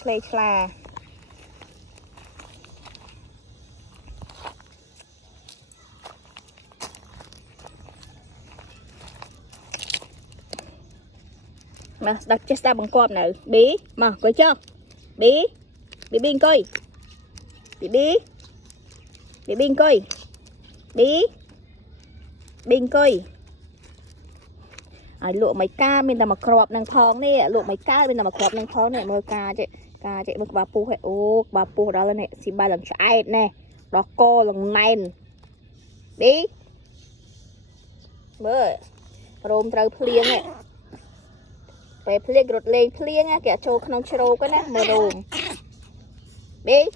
ឆ្លេឆ្លាមកស្ដាប់ចេះស្ដាប់បង្គាប់នៅប៊ីមកអង្គុយចុះប៊ីអង្គុយប៊ីអង្គុយប៊ីអង្គុយឲ្យលក់មិនកាមានតែមកក្របនឹងផងនេះលក់មិនកើមានតែមកក្របនឹងផងនេះមើលការចេះមើលក្បាលពុះហេអូក្បាលពុះដល់នេះស៊ីបាយឡើងឆ្អែតណែដោះកលងណែនប៊ីមើលរោមត្រូវភ្លៀងនេះពេលភ្លៀងរត់លេងភ្លៀងគេចូលក្នុងជ្រោកណាមើលរោមប៊ី